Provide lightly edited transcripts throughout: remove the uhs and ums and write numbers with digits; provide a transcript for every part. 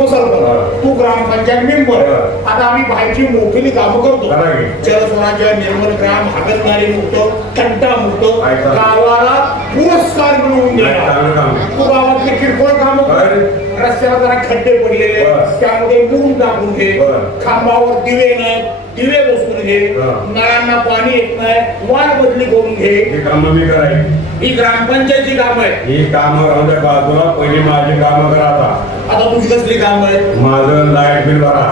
उपसरपंच, तू ग्रामपंचायत मेंबर. आता आम्ही बाहेरची मोठी कामं करतो. जलस्वराज्य, निर्मल ग्राम, हागणदारी मुक्त, कंटा मुक्त, गावाला पुरस्कार मिळवून देणार. तू गावातले किरकोळ कामं कर. रस्त्याला जरा खड्डे पडलेले त्यामध्ये मुरुम टाकून घे. खांबावर दिवे नाही, दिवे बसवून घे. नळांना पाणी येत नाही, वाल बदली करून घे. ही ग्रामपंचायतची काम आहे. ही कामं राहून बाजूला, पहिली माझी कामं करा. आता तुझी कसली काम आहे? माझं लाईट बिल भरा.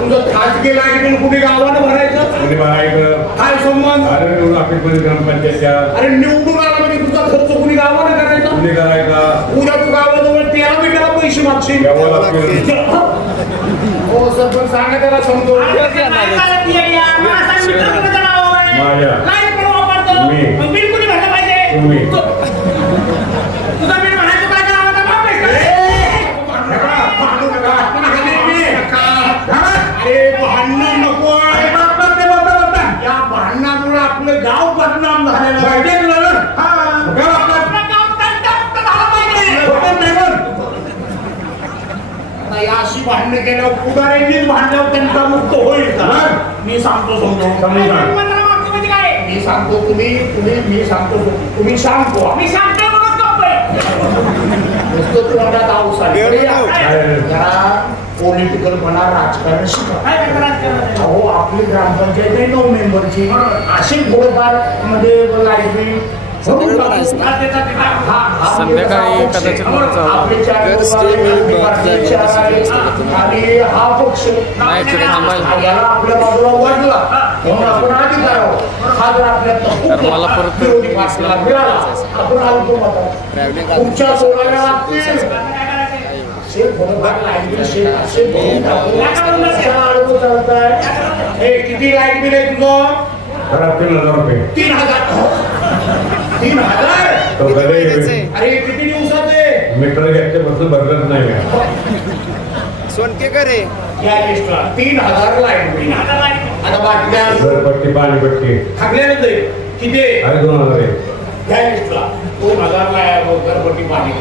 तुझं खासगी लाईट बिल कुठे गावानं भरायचं? कुठे भरायचं? काय संबंध? अरे निवडून ऑफिस ग्रामपंचायतच्या. अरे निवडून आला म्हणजे तुझा खर्च कुणी गावानं करायचा? कुणी करायचा? उद्या तू गावाजवळ त्याला बी त्याला पैसे मागशील. हो सरपंच सांगा त्याला समजून. आपलं गाव बदनाम झालेलं पाहिजे. अशी भांडणं केल्यावर पुढाऱ्यांनीच भांडल्यावर त्यांचा मुक्त होईल का? मी सांगतो समजून. मी सांगतो मी सांगतो तुम्ही सांगतो. मी सांगतो तोंडात आऊस पॉलिटिकल म्हणा, राजकारण शिका. अहो आपली ग्रामपंचायत आहे 9 मेंबरची. अशी थोडंफार मध्ये लाईब्ररी संध्याकाळी कदाचित आणि हा पक्ष याला आपल्या बाजूला वाढला म्हणून आपण आधी करावं. हा जर आपल्या मला परत विरोधी पक्षाला मिळाला आपण आलो पुढच्या सोडायला लागतील. किती लाईट बिल आहे तुझं? 3,000 रुपये. 3,000? अरे किती दिवसाचे? मीटर घेतले बसून भरत नाही. सोनके करे या लिस्टला 3,000 लाईट बिल. आता बाटल्या घरपट्टी, पाणीपट्टी खाल्ल्यानंतर किती? अरे 2,000 आहे. या लिस्टला 2,000 घरपट्टी, पाणी.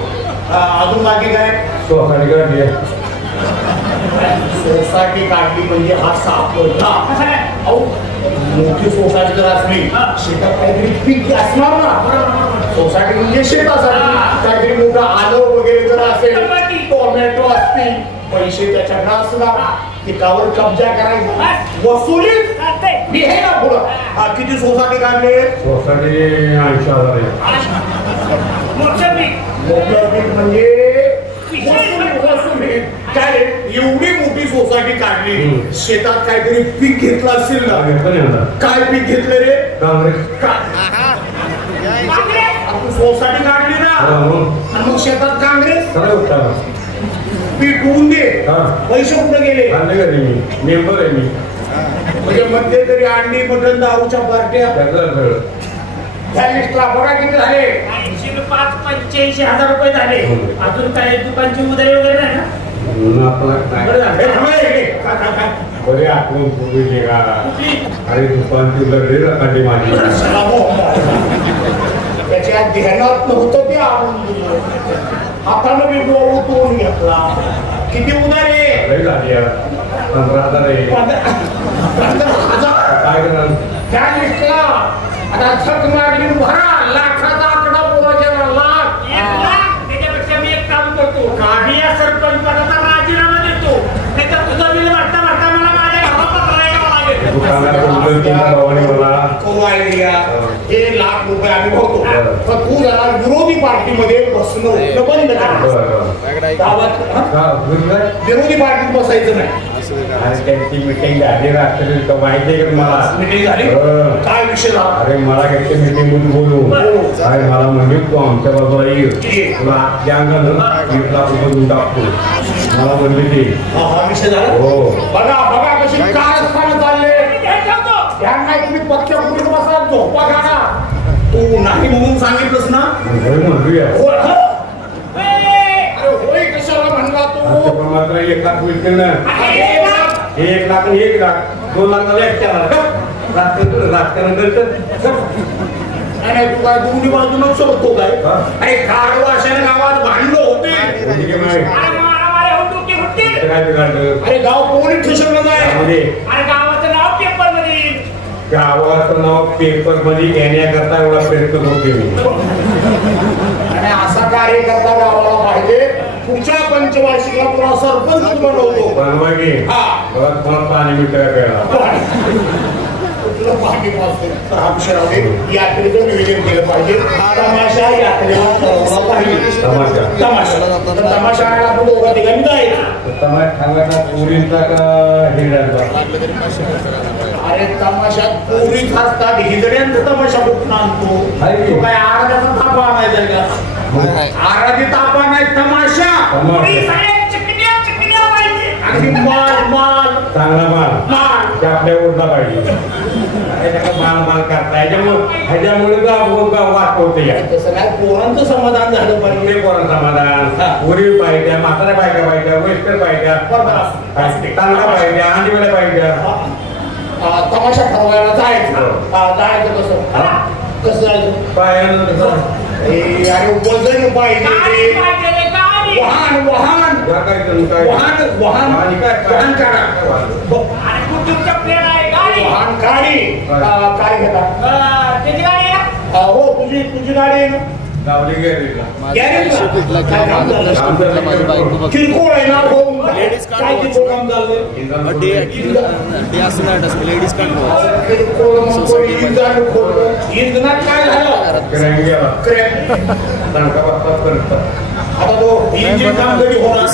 अजून बाकी काय? सोसायटी काढली. सोसायटी काढली म्हणजे हा सापडला. मोठी सोसायटी जर असली शेतात काहीतरी पीक असणार ना. सोसायटी म्हणजे शेतासाठी काहीतरी मोठं आलं वगैरे जर असेल, टोमॅटो असतील, पैसे त्याच्याकडे असणार, पिकावर कब्जा करायचा, वसुली मी हे ना पुढं. किती सोसायटी काढले? सोसायटी 80,000 आहे. मोठं पीक म्हणजे काय? एवढी मोठी सोसायटी काढली, शेतात काहीतरी पीक घेतलं असेल ना. काय पीक घेतलं रे? सोसायटी काढली ना मग शेतात काँग्रेस पीक होऊन दे. पैसे कुठे गेले? मेंबर आहे मी. म्हणजे मध्ये तरी अंडी, मटण, दारूच्या पार्ट्या. त्या लिस्टला बघा किती झाले? 85,000 रुपये झाले. अजून काय दुकानची उधारी वगैरे नाही ना? बरे आपण पूर्वी आणि दुकानची उधारी रकांडी माझी. त्याच्या ध्यानात नव्हतं ते हातानं मी तोडून घेतला. किती उधारी झाली? 15,000 आहे. 15,000 काय करणार? त्या लिस्टला आता छक मारली भरा. लाखाचा आकडा बोलायचा. लाख. त्याच्यापेक्षा मी एक काम करतो, काही या सरपंच पदाचा राजीनामा देतो. त्याच्या तुझं बिल भरता भरता मला माझ्या घरात पत्रायला लागेल. हे लाख रुपये आम्ही भरतो. पण तू जरा विरोधी पार्टीमध्ये बसणं बंद कर. विरोधी पार्टीत बसायचं नाही. त्यांची मिटिंग झाली रात्री माहिती आहे का मला? मिटिंग झाली? काय विषय झाला? अरे मला काही मिटिंग मध्ये बोलू काय मला म्हणजे तू आमच्या बाजूला येईल, तुला आजच्या अंगानं 1,00,000 रुपये देऊन टाकतो मला म्हणले ते. हा विषय झाला? हो. बघा बघा कशी काय असताना चालले. त्यांना तुम्ही पक्क्या पुढे बसा, झोपा काढा. तू नाही म्हणून सांगितलंस ना? म्हणूया होय कशाला म्हणला तू? मात्र 1,00,000 मिळतील ना. 1,00,000 आणि 1,00,000 2,00,000 राजकारण करत नाही तू काय दोन्ही बाजूनच सोडतो काय अरे गाडवा अशा गावात भांडणं होते अरे गाव पोलीस स्टेशनला जाय गावाचं नाव पेपर मध्ये गावाचं नाव पेपर मध्ये येण्याकरता एवढा प्रयत्न होते आणि असा कार्यकर्ता गावाला पाहिजे पुढच्या पंचवार्षिकला पुन्हा सरपंच बनवतो बनवा की मला पाणी मिळतं यात्रेचं नियोजन केलं पाहिजे तमाशा यात्रेला तमाशा आपण दोघा ठिकाणी जायचं तमाशा पोरींचा का हिरड्यांचा अरे तमाशात पोरीच असतात हिजड्यांचा तमाशा कुठून आणतो तो काय आराध्याचा तापा आणायचा का आराधी तापा नाही तमाशा अगदी माल माल चांगला माल माल ते आपल्या ओढला पाहिजे माल माल करता ह्याच्यामुळे वाट या तसं काय पोरांचं समाधान झालं पाहिजे पोरांचं समाधान पोरी पाहिजे म्हाताऱ्या बायका पाहिजे वयस्कर पाहिजे चांगला पाहिजे अंडीवाल्या पाहिजे तमाशा ठरवायला जायचं जायचं कसं जायचं पायानं अरे वजन पाहिजे वाहन वाहन वाहन वाहन वाहन करा वाहन गाडी काय घेता हो तुझी गाडी आहे ना किरकोळ आहे ना काय किरकोळ काम झालं लेडीज इंधनात काय झालं आता तो इंजिन काम कधी होणार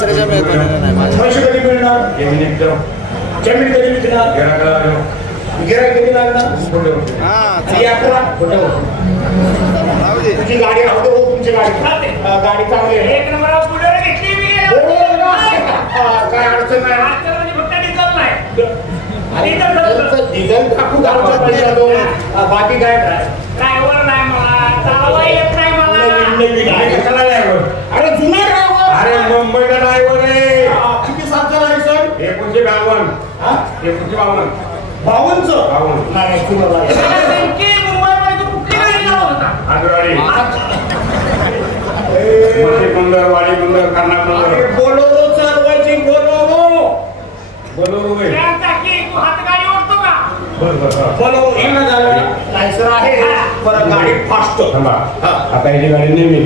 पैसे कधी मिळणार जमीन कधी विकणार गिरायक कधी लागणार यात्रा तुझी गाडी राहते हो तुमची गाडी चांगली आहे एक नंबर बुलेरो घेतली मी काय अडचण नाही डिझेल टाकू बाकी काय ड्रायव्हर नाही मला चालवा येत नाही मला अरे जुना ड्रायव्हर अरे मुंबईला ड्रायव्हर आहे किती सालचा लायसन 1952 नाही वाडी बंदर कर्नाटक बोलोरो चालवायची बोलोरो हातगाडी ओढतो का बोलोरो लायसन आहे बरं गाडी फास्ट आता ही गाडी नेहमी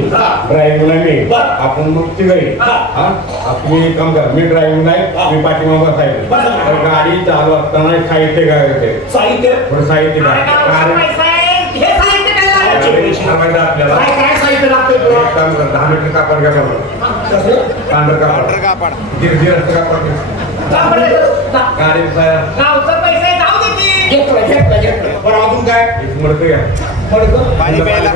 ड्रायव्हिंगला मी आपण मग ती गाडी आपली काम कर मी ड्रायव्हिंग नाही मी पाठीमाग बसायचं गाडी चालू असताना साहित्य काय होते साहित्य आपल्याला काय साहित्य लागतंय तुला काम कर 10 मीटर कापड घ्या कापड गाडीचा गावचं पैसे जाऊ दे घेतलं बरं अजून काय मडकं घ्या पाणी प्यायला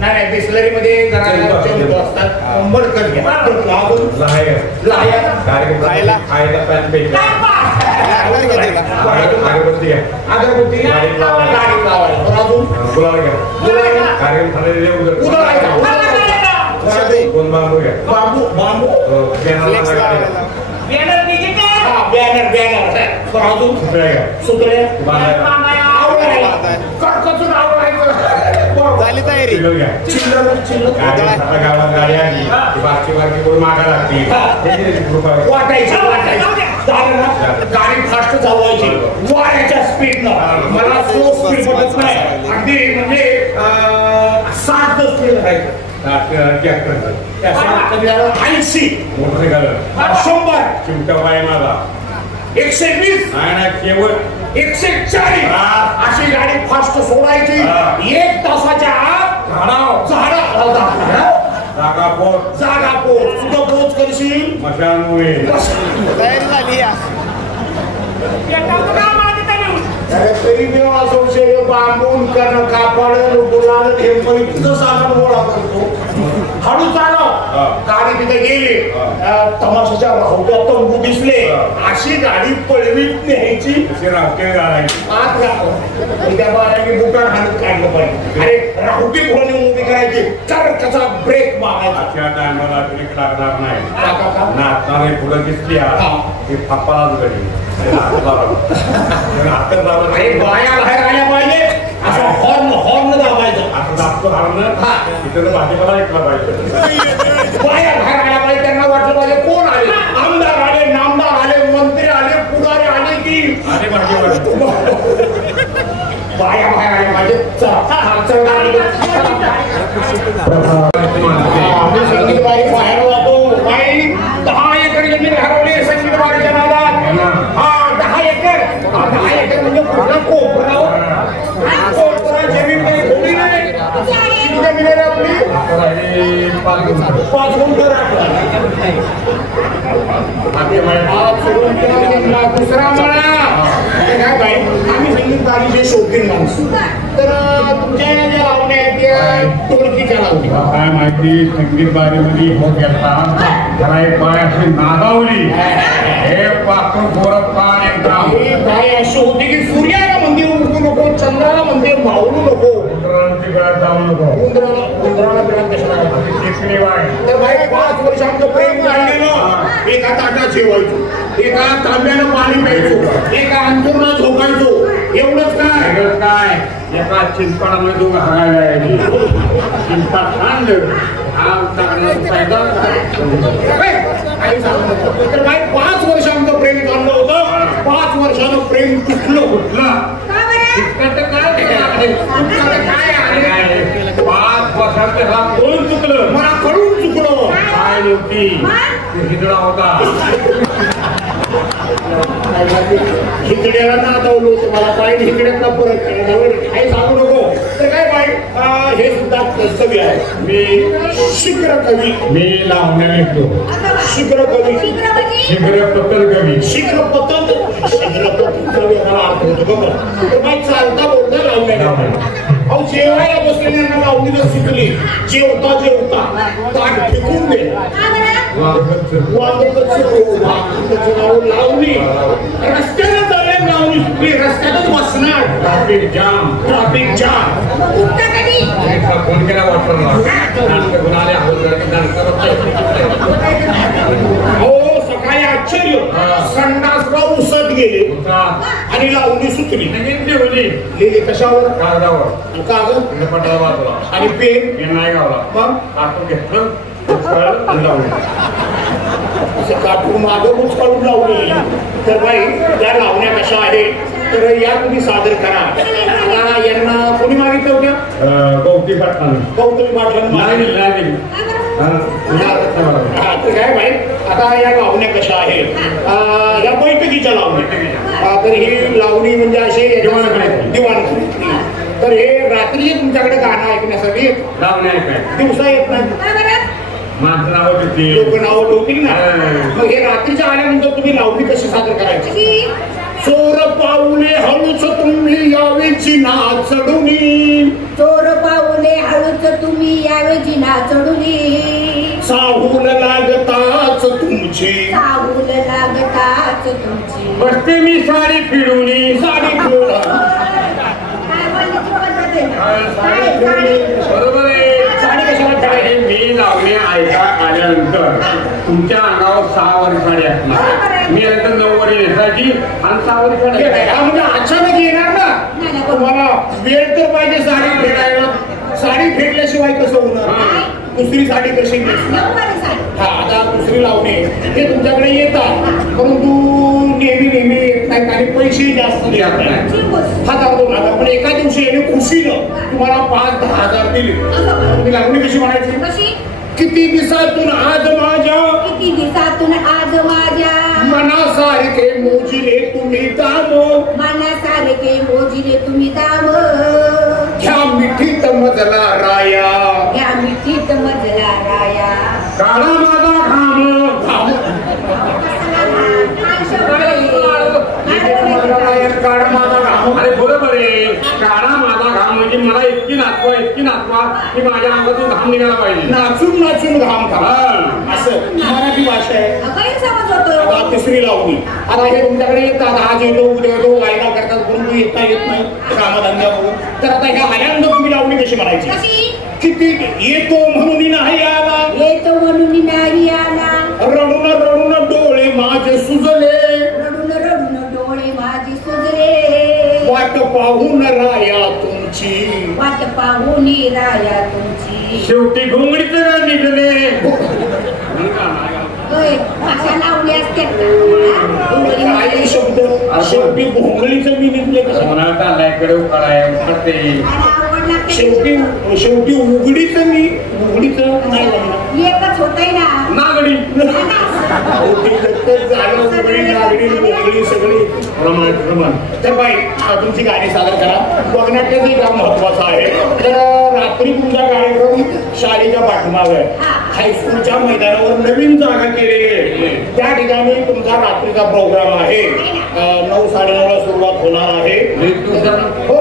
नाही बिस्लरी मध्ये असतात मडकं घ्या अगरबत्ती गाडी लावायला अजून बांबू घ्या बांबू बॅनर अजून सुतळे कटकचून झाली तयारी गावात गाडी आली बाकी कोण मागा लागते गाडी फास्ट चालवायची वाऱ्याच्या स्पीडनं मला स्लो स्पीड पडत नाही अगदी म्हणजे 60 स्पीड राहायचं 80 मोटरसायकल 100 चिमटा पाय माझा 120 नाही केवळ 140 अशी गाडी फास्ट सोडायची 1 तासाच्या आत जागा पोच कुठं पोच करशील मशानमुळे तयारी झाली या तरी मी संशय बांबून करणं कापड गुलाल हे तुझं सामान गोळा करतो हळू चालव गाडी तिथे गेली तमाशाच्या राहुट्या तंबू दिसले अशी गाडी पळवीत न्यायची आत त्या बाळाने बुटार हाणत काढलं पाहिजे अरे राहुटी घोडणी उभी करायची तर त्याचा ब्रेक मारायचा टायमाला ब्रेक लागणार नाही नाचणारे पुढं दिसली की पप्पालाच गडी अरे बाया बाहेर आल्या पाहिजे असं हॉर्न दाबायचं असं दाबतो हॉर्न तिथं भाजीपाला ऐकला पाहिजे बाया बाहेर आल्या पाहिजे त्यांना वाटलं पाहिजे कोण आले आमदार आले नामदार आले मंत्री आले पुढारी आले की आणि भाजीपाला बाया बाहेर आल्या पाहिजे आम्ही संगीत बाई बाहेर जातो बाई 10 एकर जमीन हरवली संगीत बाईच्या नादात 10 एकर म्हणजे पूर्ण कोपरा जमीन काही थोडी नाही किती जमीन आहे आपली 5 गुंठ दुसरा म्हणा काय बाई आम्ही संगीत बाईचे शौकीन माणसं तर तुमच्या ज्या लावण्या आहेत त्या टोळकीच्या लावण्या काय माहिती संगीत बारीमध्ये हो गेला जरा एक बाय अशी नादावली हे पाकून पोरं पान एकदम बाई अशी होती की सूर्याला मंदिर उडकू नको चंद्राला मंदिर भावरू नको उंदरांची गळ्यात जाऊ नको उंदराला बिळात कशाला टिकली बाय तर बाई 5 वर्ष आमचं प्रेम काढलेलं एका ताटात जेवायचो एका तांब्यानं पाणी प्यायचो एका अंथरुणात झोपायचो एवढंच काय एका चिंतामध्ये दोघ हागायला यायची चिंता थंड तर बाई 5 वर्ष आमचं प्रेम चाललं होतं 5 वर्षानं प्रेम तुटलं उठलं काय 5 वर्षाचे हा कोण चुकलं मला कळून चुकलं काय नव्हती हिजडा होता हिकड्याला नादवलो तुम्हाला पाहिजे हिकड्यातला परत काही सांगू नको तर काय बाई हे सुद्धा कवी आहे मी शीघ्र कवी मी लावण्या लिहितो शीघ्र कवी शीघ्र पतल कवी शीघ्र पतन कवी मला अर्थ होतो बघा तर बाई चालता बोलता लावण्या अहो जेवायला बसलेल्यांना लावणी जर सुचली जेवता ताट फेकून दे लावणी रस्त्याला चालल्या लावणी सुटली रस्त्यातच बसणार ट्रॅफिक जाम फोन केला वाटला हो सकाळी आश्चर्य संडासराव उसत गेले आणि लावणी सुटली लिहिली कशावर कागदावर कागद पटाला वाजला आणि पेन नाही गावला मग काटून घेतलं काटून मागं काढून लावली तर बाई त्या लावण्या कशा आहेत तर या तुम्ही सादर करा यांना कोणी मागितलं होत्या गौती पाटलांना तर काय बाई आता या लावण्या कशा आहेत या बैठकीच्या लावण्या तर ही लावणी म्हणजे अशी दिवाणखोरी तर हे रात्री तुमच्याकडे गाणं ऐकण्यासाठी दिवसा येत नाही माणसं नावं देतील लोक नावं ठेवतील ना मग हे रात्रीच्या आल्यानंतर तुम्ही लावणी कशी सादर करायची चोर पाऊले हळूच तुम्ही यावेची नाचडुनी चोर पाऊले हळूच तुम्ही यावेची नाचडुनी साहूल लागताच तुमची बसते मी साडी फिरवणी बरोबर आहे साडी कशाला मी लावणे ऐका आल्यानंतर तुमच्या अंगावर 6 वारी साडी असणार मी नंतर 9 वारी नेसायची आणि 6 वारी साडी म्हणजे अचानक येणार ना तुम्हाला वेळ तर पाहिजे साडी फेडायला साडी फेडल्याशिवाय कसं होणार दुसरी साडी कशी नेसणार आता दुसरी लावणे हे तुमच्याकडे येतात परंतु नेहमी येत नाहीत आणि पैसे जास्त देत नाही 1000-2000 पण एका दिवशी येणे खुशीनं तुम्हाला 5-10 हजार दिले तुम्ही लावणी कशी म्हणायची किती दिवसातून आज माझ्या मनासारखे मोजिले तुम्ही दाम घ्या मिठीत मजला राया काळा माझा घाम अरे बरोबर आहे काळा माझा घाम म्हणजे मला इतकी नाचवा की माझ्या अंगातून घाम निघाला पाहिजे नाचून घाम खा असं मराठी भाषा आहे आता तिसरी लावणी आता हे तुमच्याकडे येतात आज येतो उद्या येतो वायदा करतात परंतु येता येत नाही कामधंद्या बघून तर आता ह्या आल्यानंतर तुम्ही लावणी कशी म्हणायची किती येतो म्हणून नाही आला रडून डोळे माझे सुजले वाट पाहून राया तुमची वाट पाहून राया तुमची. शेवटी घोंगडीचं निघले. होय, अशा लावल्या असतात काय शब्द शेवटी भोंगळीचं मी निघले शेवटी उघडीचं मी उघडीचं नाही लागणार एकच होतंय ना नागडी नागडी सगळी प्रमाण. तर बाई तुमची गाणी सादर करा. बघण्याचं काम महत्वाचं आहे. तर रात्री तुमचा कार्यक्रम शाळेच्या पाठीमागे हायस्कूलच्या मैदानावर नवीन जागा केलेली आहे. त्या ठिकाणी तुमचा रात्रीचा प्रोग्राम आहे. 9 साडेनऊला सुरुवात होणार आहे. हो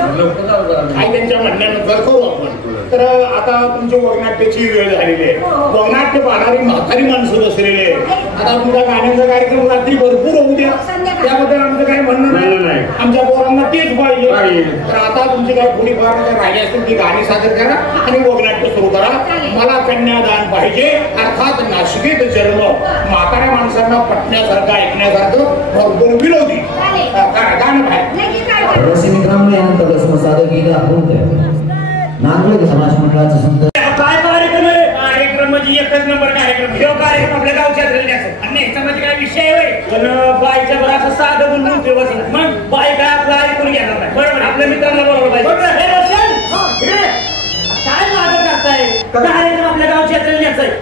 काही त्यांच्या म्हणण्यानुसार करू आपण. तर आता तुमची वगनाट्याची वेळ झालेली आहे. वगनाट्य पाहणारी म्हातारी माणसं बसलेली आहे. आता तुमचा गाण्याचा कार्यक्रम रात्री भरपूर होऊ द्या. त्याबद्दल आमचं काही म्हणणं नाही. आमच्या पोरांना तेच पाहिजे. तर आता तुमची काही थोडीफार राहिली असतील ती गाणी सादर करा आणि वगनाट्य सुरू करा. मला कन्यादान पाहिजे अर्थात नाशिकीत जन्म म्हाताऱ्या माणसांना पटण्यासारखं ऐकण्यासारखं भरपूर विरोधी गाणं पाहिजे. रसिक मित्रांनो यानंतर सादर केलं आपण नांदोड समाज मंडळाचं सुंदर काय कार्यक्रम आहे. कार्यक्रम म्हणजे एकच नंबर कार्यक्रम. हे कार्यक्रम आपल्या गावच्या आणि ह्याच्यामध्ये काय विषय आहे. पण बाईच्या बरं असं साधं बोलून ठेवत मग बाई काय आपला ऐकून घेणार नाही. बरोबर आपल्या मित्रांना बरोबर पाहिजे. काय मागं करताय. कार्यक्रम आपल्या गावच्या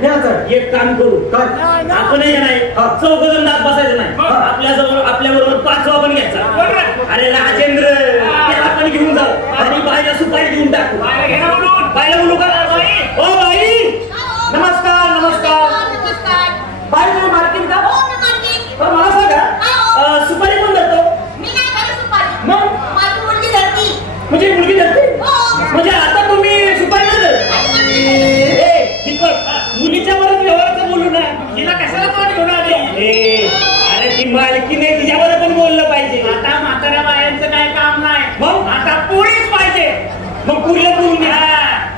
न्यायचं. एक काम करू आपण नाही चौघजण दात बसायचं नाही. आपल्या बरोबर 5 पण घ्यायचा. अरे राजेंद्र आपण घेऊन जाऊ आणि बाईला सुपारी घेऊन टाकू. बाईला बोलू का. ओ बाई नमस्कार. नमस्कार बाई तुम्ही मार्केट का. मला सांगा सुपारी कोण धरतो. मग म्हणजे मुलगी धरते. म्हणजे आता तुम्ही सुपारी नाही धरत. मुलीच्या बरोबर व्यवहाराचं बोलू ना. हिला कशाला तोंड घेऊन आले. अरे ती मालकी नाही तिच्याबरोबर पण बोललं पाहिजे. आता म्हाताऱ्या बायांचं काय काम नाही. मग आता पोरीच पाहिजे. मग पुरीला बोलून घ्या.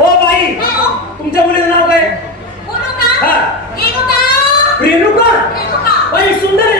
ओ बाई तुमच्या मुलीचं नाव काय. रेणुका. बाई सुंदर आहे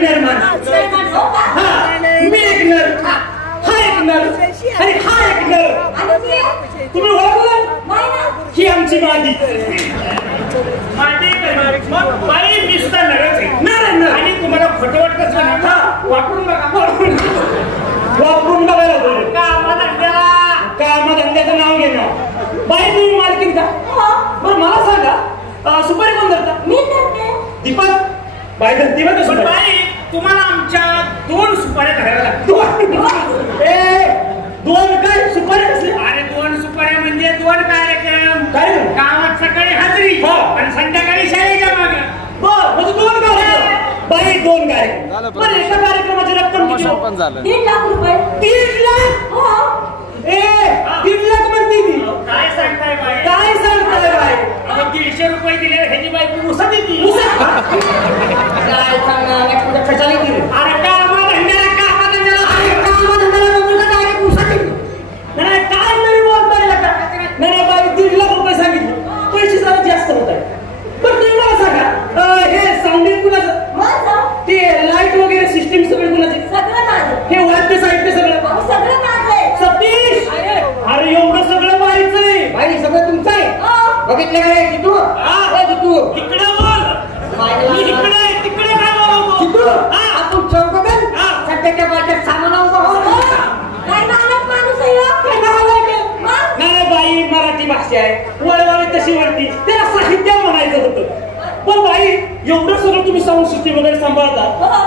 निर्माण मी एक नर, हा एक नर आणि हा एक नर. तुम्ही ओळखलं? ही आमची मादी. बाई दिसता नरच आणि तुम्हाला खोटवट कसं वापरून बघायला कामधंद्याचं नाव घेणं. बाई तुम्ही मालकीन का? बरं मला सांगा सुपारी कोण धरता? दीपक. बाई धरती बघ सुपारी. बाई तुम्हाला आमच्या 2 सुपाऱ्या धरायला लागतात. दोन काय सुपाऱ्या कसली? अरे 2 सुपाऱ्या म्हणजे 2 कार्यक्रम. काय गावात सकाळी हाजरी आणि संध्याकाळी शाळेच्या मागे. म्हणजे 2 कार्यक्रम. बाई 2 कार्यक्रम. पण एका कार्यक्रमाची रक्कम किती? 3 लाख रुपये. 3 लाख? 3 लाख म्हणते ती. काय सांगताय बाई? काय सांगताय बाई? 150 रुपये दिले ह्याची बायको मुसा देती. काय सांगणार कशाला दिली? अरे कामधंद्याला नाही काय नवीन बोलताय का? नाही बाई 1.5 लाख रुपये सांगितले. पैसे जरा जास्त होत आहे. पण तुम्ही मला सांगा हे साऊंडिंग कुणाचं? ते लाईट वगैरे सिस्टीम सगळे कुणाचे? हे वाद्य साहित्य सगळं सतीश. अरे एवढं सगळं बाईचं आहे. बाई सगळं तुमचं आहे. बघितलं काय तू? तिकडे बोल. मी तिकडे काय बोलतो? आपण चौकन सध्याच्या बाजारात सामान नाही बाई मराठी भाषा आहे. वळवावी तशी वाटती. त्याला साहित्य म्हणायचं होतं. पण बाई एवढं सगळं तुम्ही साऊंड सिस्टीम वगैरे सांभाळता.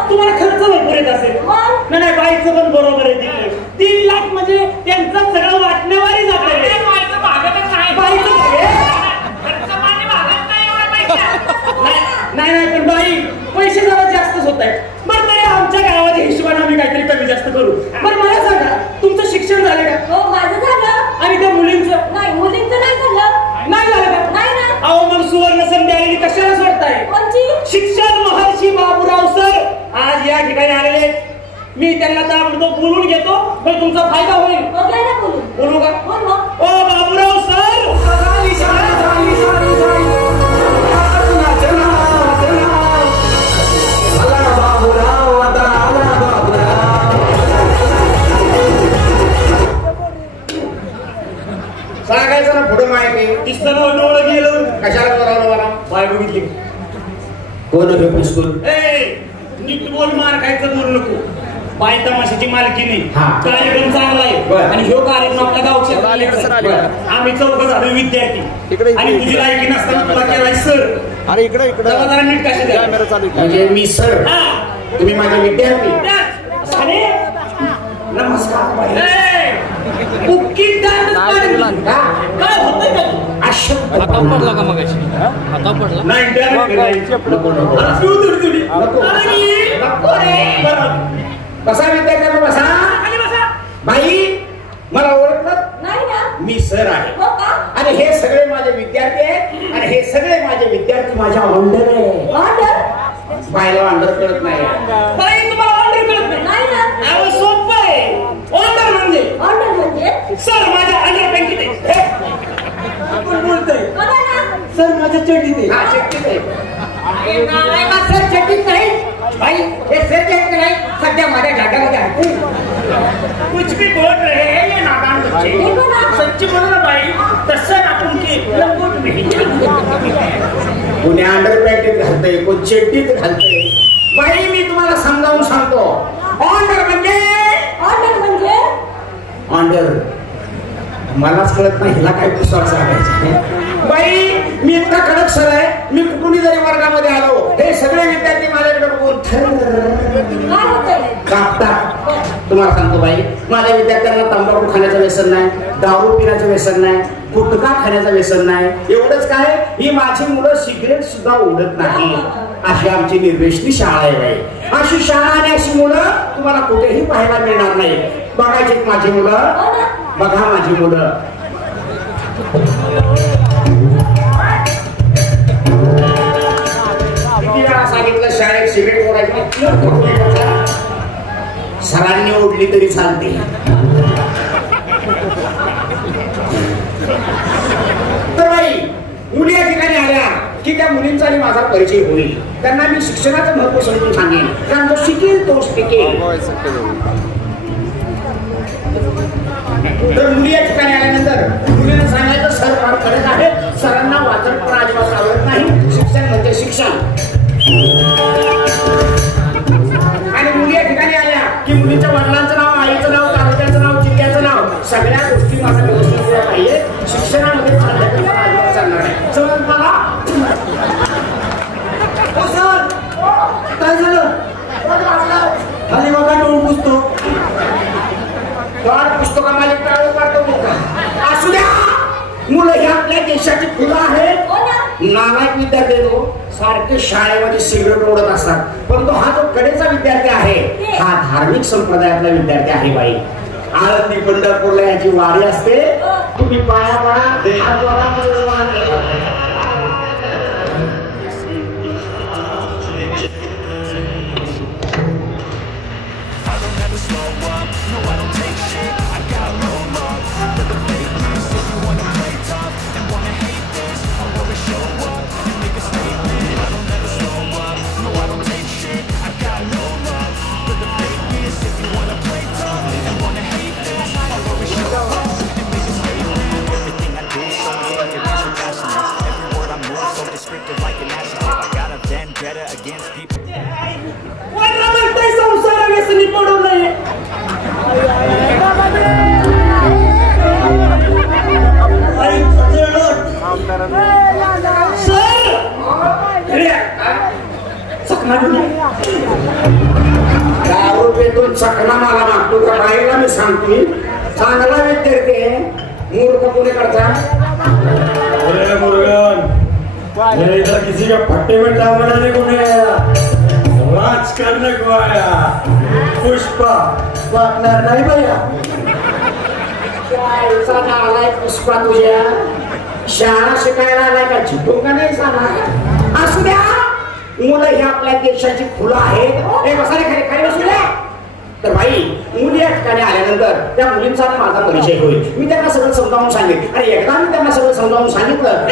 तुम्हाला खर्च भरपूर येत असेल. नाही बाईचं पण बरोबर आहे. 3 लाख म्हणजे त्यांचं सगळं वाटण्यावारी जाते. नाही पण बाई पैसे जरा जास्तच होत आहेत. बरं तरी आमच्या गावाच्या हिशोबाने आम्ही काहीतरी कमी जास्त करू. बरं मला सांगा तुमचं शिक्षण झालं का? माझं झालं. आणि त्या मुलींचं? नाही मुलींचं नाही झालं. नाही झालं का? नाही ना. अहो मग सुवर्ण संधी आलेली कशाला सोडताय? कोणची? शिक्षण महर्षी बाबूराव सर आज या ठिकाणी आलेले. मी त्यांना त्याबद्दल बोलून घेतो. पण तुमचा फायदा होईल. बोलू का? ओ बाबूराव सर. सांगायचं ना पुढे माहिती. दिसतं डोळं गेलं. कशाला बोलावलं मला? बाय बघितली. कोण आहे पिस्तूल? नीट बोल. मार खायचं बोल नको. बाय तमाशाची मालकी नाही. कार्यक्रम चांगला आहे आणि ह्यो कार्यक्रम आपल्या गावच्या. आम्ही 4 झालो विद्यार्थी आणि तुझी लायकी नसताना तुला केलाय सर. अरे इकडे जरा नीट कशी म्हणजे मी सर, तुम्ही माझे विद्यार्थी. नमस्कार बाई. काय होतंय का? पडला का मग बसा विद्यार्थ्यांना बसा. बाई मला ओळखलं? नाही ना. मी सर आहे आणि हे सगळे माझे विद्यार्थी आहेत आणि हे सगळे माझे विद्यार्थी माझ्या अंडर आहे. बायला अंडर कळत नाही. बाई तुम्हाला ऑर्डर कळत नाही ना? अहो सोपं आहे. ऑर्डर म्हणजे सर माझ्या अंडर पॅन्टीत आहे. आपण बोलतोय सर माझ्या चड्डीत आहे. हा चड्डीत आहे. सर चड्डीत नाही भाई. हे सर चड्डीत नाही. सध्या माझ्या घाटामध्ये आहे. कुछ भी बोल रहे हैं ये नादान बच्चे. सच्ची बोलो ना भाई. तसं आपण की लंगोट नाही. कोणी अंडर पॅन्टीत घालतंय, कोण चड्डीत घालतंय. बाई मी तुम्हाला समजावून सांगतो. ऑर्डर म्हणजे ऑर्डर मलाच कळत नाही. हिला काय पुस्तक सांगायचं? बाई मी इतका कडक सर आहे. मी कुठूनही जरी वर्गामध्ये आलो हे सगळे विद्यार्थी माझ्याकडे बघून कापतात. तुम्हाला सांगतो बाई माझ्या विद्यार्थ्यांना तंबाखू खाण्याचं व्यसन नाही, दारू पिण्याचं व्यसन नाही, गुटखा खाण्याचं व्यसन नाही. एवढंच काय ही माझी मुलं सिगरेट सुद्धा ओढत नाही. अशी आमची निर्वेशनी शाळा आहे बाई. अशी शाळा आणि अशी मुलं तुम्हाला कुठेही पाहायला मिळणार नाही. बघायची माझी मुलं. बघा माझी मुलं. किती वेळा सांगितलं शाळेत सिगरेट ओढायची. सरांनी ओढली तरी चालते. तर बाई मुली या ठिकाणी आल्या की त्या मुलींचा आणि माझा परिचय होईल. त्यांना मी शिक्षणाचं महत्व समजून सांगेन. कारण जो शिकेल तोच टिकेल. तर मुली या ठिकाणी आल्यानंतर मुलीनं सांगायचं सर फार कडक आहे, सरांना वाचन पण अजिबात आवडत नाही, शिक्षण म्हणजे शिक्षण. आणि मुली या ठिकाणी आल्या की मुलीच्या वडिलांचं नाव, आईचं नाव, तालुक्याचं नाव, जिल्ह्याचं नाव, सगळ्या गोष्टी माझ्या व्यवस्थित दिल्या पाहिजे. शिक्षणामध्ये चालणार नाही. समज मला काय झालं? खाली बघा टोन पुस्तक. पुस्तकामध्ये टाळू पाठवतो का? असू द्या. मुलं ही आपल्या देशाची फुलं आहेत. नालायक विद्यार्थी तो सारखे शाळेमध्ये सिगरेट ओढत असतात, पण तो हा जो कडेचा विद्यार्थी आहे हा धार्मिक संप्रदायातला विद्यार्थी आहे. बाई आळंदी पंढरपूरला याची वारी असते. तुम्ही पाया पडा. चकना मला मागतो का बाईला मी सांगतोय. चांगला विद्यार्थी आहे, मूर्ख कोणी करता. अरे मुर्गन, ये इधर किसी का फट्टे में टांगना नहीं गुनेगा, राजकारण को आया. पुष्पा वाटणार नाही भैया. आलाय पुष्पा तुझ्या शाळा शिकायला आलाय का? झिटू का नाही सांगा. असू द्या. मुलं ही आपल्या देशाची फुलं आहेत. हे बसायला खाली खाली बसू द्या. तर भाई मुली या ठिकाणी आल्यानंतर त्या मुलींचा माझा परिचय होईल. मी त्यांना सगळं समजावून सांगितलं. आणि एकदा मी त्यांना सगळं समजावून सांगितलं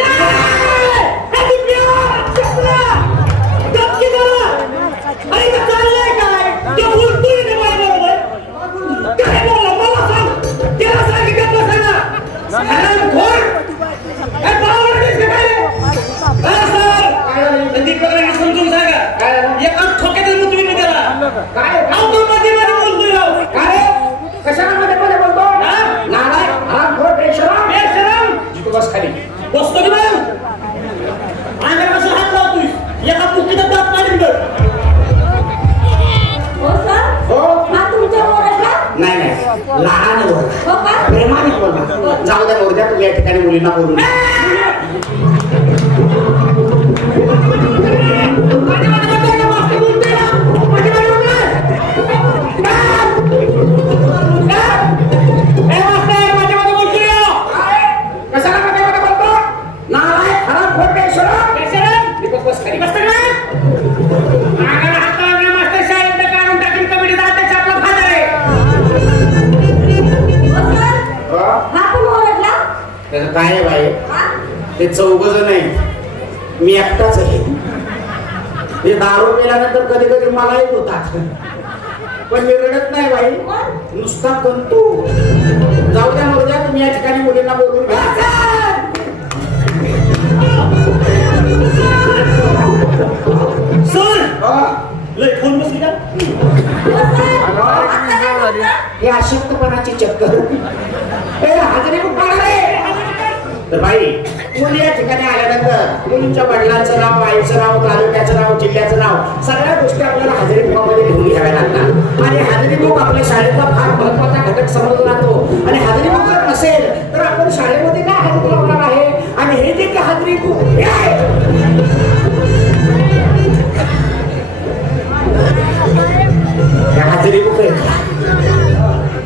समजून सांगा. एका ठोक्यात तुम्ही त्याला काय कशाला मध्ये मध्ये बोलतो? बस खाली बसतो की मॅडम अंगापासून हात लावतोय. एका पुकीचा दात काढून बघ. नाही नाही लहान बोला, प्रेमाने बोला. जाऊ द्या मोरद्या, तुम्ही या ठिकाणी मुलींना बोलू काय आहे बाई? ते चौघजण आहे, मी एकटाच आहे. ते दारू पिल्यानंतर कधी कधी मला येत होतात, पण मी रडत नाही बाई, नुसता कंतू. जाऊ द्या मोरद्या, तुम्ही या ठिकाणी मुलींना बोलून हे अशक्तपणाची चक्कर. हाजरी तर बाई मुली या ठिकाणी आल्यानंतर मुलींच्या वडिलांचं नाव, आईचं नाव, तालुक्याचं नाव, जिल्ह्याचं नाव, सगळ्या गोष्टी आपल्याला हजेरी बुकामध्ये लिहून घ्याव्या लागतात. आणि हजेरी बुक आपल्या शाळेचा फार महत्वाचा घटक समजला जातो. आणि हजेरी बुक जर नसेल तर आपण शाळेमध्ये काय हजेरी लावणार आहे? आणि हे जे काय हजेरी बुक हे आहे, हजेरी बुक आहे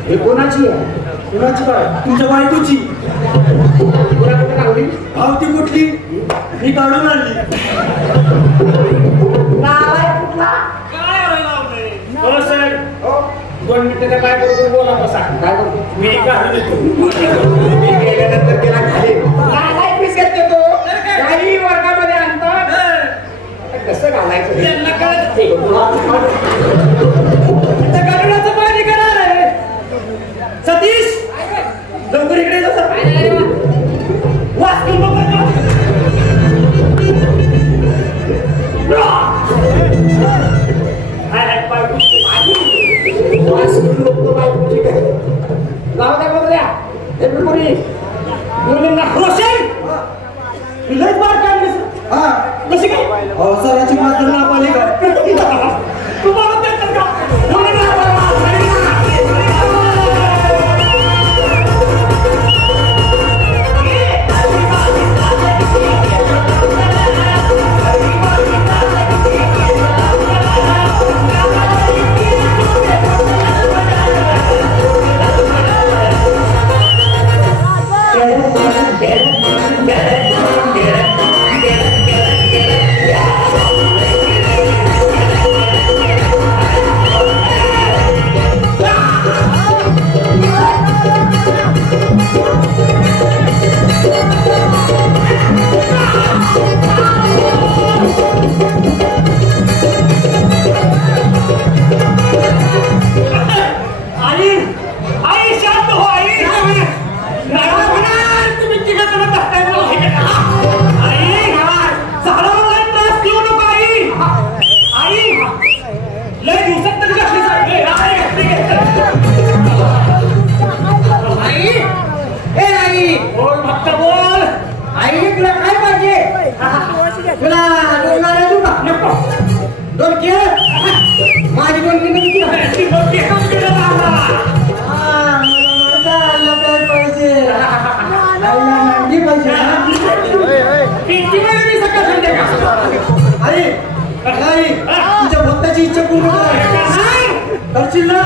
हे कोणाची आहे? कुणाची काय? तुमच्या बायकोची. पावती कुठली? मी काढून आणली. हो सर, 2 मिनिटं काय करतो बोला बसा. काय करतो? मी काढून देतो. मी गेल्यानंतर त्याला खाली देतो. काही वर्गामध्ये आणतात कसं घालायचं त्यांना कळत गरुडाचं पाणी करणार आहे. सतीश लवकर इकडे जा सर. वास करू नका. कशी काय सराची मात्र नाव आली का तुम्हाला ते तुझ्या भक्ताची इच्छा पूर्ण करशील ना.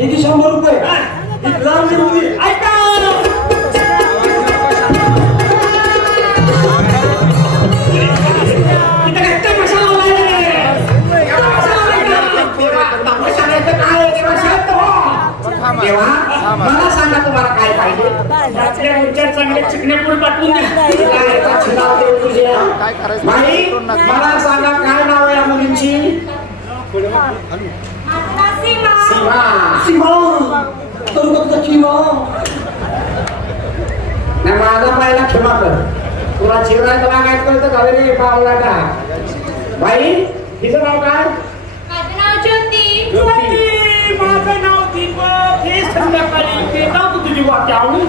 एक 100 रुपये एक लांब होती. ऐका मला सांगा तुम्हाला काय पाहिजे. चांगले चिकण्यापूर पाठवून द्या. बाई मला सांगा काय नाव आहे या मुलींची. सीमा. सीमा करू का तुझा खिमा. नाही माझा पाहिला क्षमा कर. तुला चिवराय तुला काय कळतं का रे पावला का. बाई तिचं नाव काय. माझं नाव ज्योती. माझं नाव दीपक. हे संध्याकाळी ते नाव तुझी वाक्य आवडून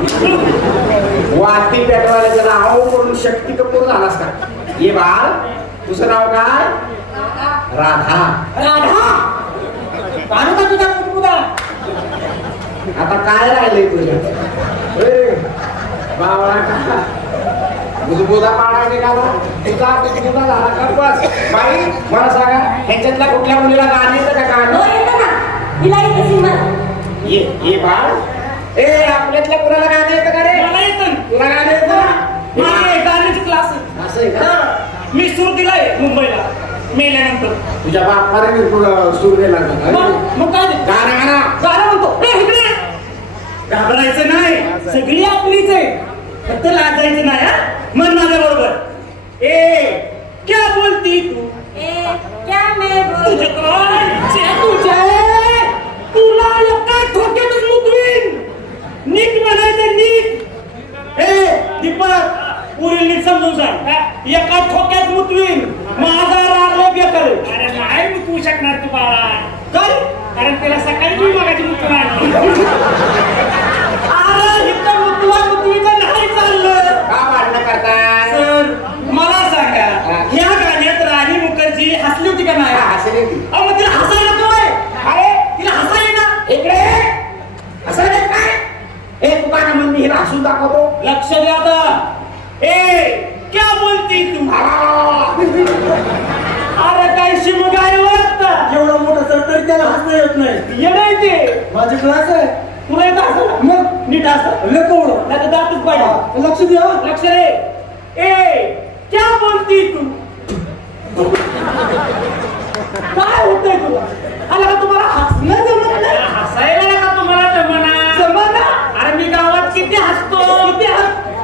वाटी पेटवायचं नाव करून शक्ती कपूर झालास का. ये बाळ तुझं नाव काय. राधा. राधा काढू का तुझा कुटकुटा. आता काय राहिलंय तुझ्या बावळा बुजबुजा पाडा निघाला. तुझा बुजबुजा झाला का बस. बाई मला सांगा ह्याच्यातल्या कुठल्या मुलीला गाणं येतं का. हो, गाणं येतं ना. हिला येतं सीमा. ये बाळ. ए आपल्यातल्या कुणाला गाणं येतं का रे. मला येतं. तुला गाणं येतं ना. गाण्याचे क्लास असं आहे का. मी सुरू दिलाय मुंबईला मेल्यानंतर. तुझ्या बापाने सुरू केला का. मग काय गाणं गाणं गाणं म्हणतो. घाबरायचं नाही. सगळी आपलीच आहे. फक्त लाजायचं नाही. हा मन माझ्या बरोबर. ए क्या बोलती तू. क्या मैं बोल. तुला एका ठोक्यातच मुतवीन. नीट म्हणायचं नीट. ए दीपक पुरील नीट समजून सांग. एका ठोक्यात मुतवीन. माझा रागला बेकार. अरे नाही मुतवू शकणार तू बाळा. काय कारण त्याला सकाळी मी मागायची मुतून आणली. अरे इथं मुतवीचं नाही चाललं. का भांडणं करताय. सर मला सांगा ह्या गाण्यात राणी मुखर्जी हसली होती का नाही. हसले ती. मग तिला हसायला काय. अरे तिला हसायला ना. इकडे असं नाही काय. ए तू का म्हणून मी हिला हसून दाखवतो. लक्ष द्या आता. ए क्या बोलती तू. अरे काय शिवगाय वाटता. एवढा मोठा सर तरी त्याला हसता येत नाही. येणार ते माझे क्लास आहे. तुला येत असं मग नीट असं लकवलं नाही तर दातच पाहिजे. लक्ष द्या. लक्ष रे. ए क्या बोलती तू. काय होतंय तुला. आला का तुम्हाला हसणं जमत नाही. हसायला का तुम्हाला जमना. जमना. अरे मी गावात किती हसतो. किती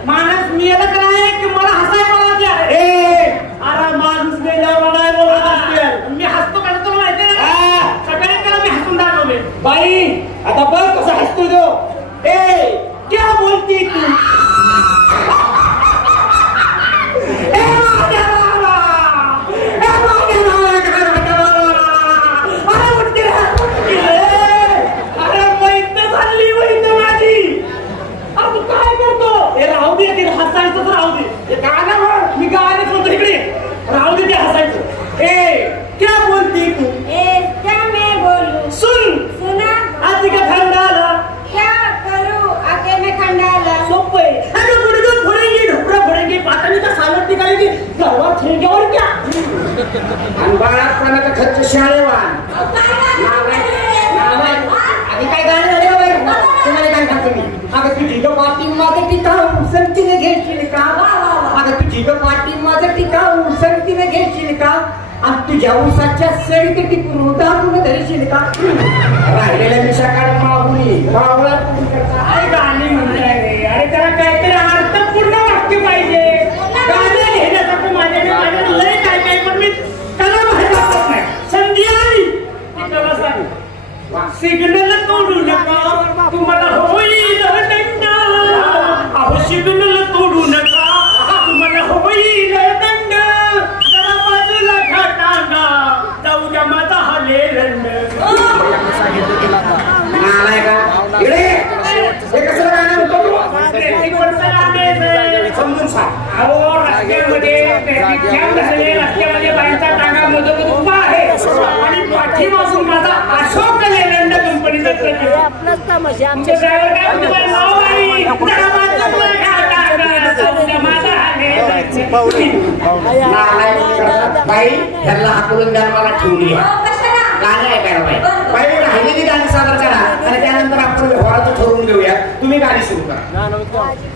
माणूस मी येतं का नाही की मला हसायला द्या. अरे माणूस गेल्यावर नाही बोलत असते. मी हसतो का तुला माहिती आहे. सगळ्यांना मी हसून दाखवले. बाई आता बघ कसं हसतो तो. ए आणि बाळापणाचा खर्च शाळेवान आधी काय गाणं झाले बाई तुम्हाला काय सांगतो मी अगं तुझी ग पाठी माझं टिकाऊ संगतीने घेशील का अगं तुझी ग पाठी माझं टिकाऊ संगतीने घेशील का आणि तुझ्या उसाच्या सळीत टिकून दाबून धरशील का राहिलेल्या मिशा काढ मागुनी मावळा काय गाणी म्हणताय रे अरे त्याला काहीतरी अर्थपूर्ण वाक्य पाहिजे गाणं घेण्यासाठी माझ्याकडे लय काय काय पण मी त्याला माहिती वाटत नाही संधी आली त्याला सांग सिग्नल तोडू नका तुम्हाला होईल दंड अहो सिग्नल तोडू नका तुम्हाला होईल दंड जरा बाजूला घाटांगा जाऊ द्या माझा हाले रंड नालाय का इकडे हे कसं गाणं होतं समजून सांग अहो रस्त्यामध्ये रस्त्यामध्ये बाईंचा टांगा मधोमध उभा आहे आणि पाठीमागून माझा अशोक लेलंड कंपनीचा आमच्या ड्रायव्हर काय तुम्हाला नाव आहे बाई त्यांना हाकलून द्या मला ठेवली गाणं ऐकायला बाई बाई राहिलेली गाणी सादर करा आणि त्यानंतर आपण व्यवहाराचं ठरवून घेऊया तुम्ही गाणी सुरू करा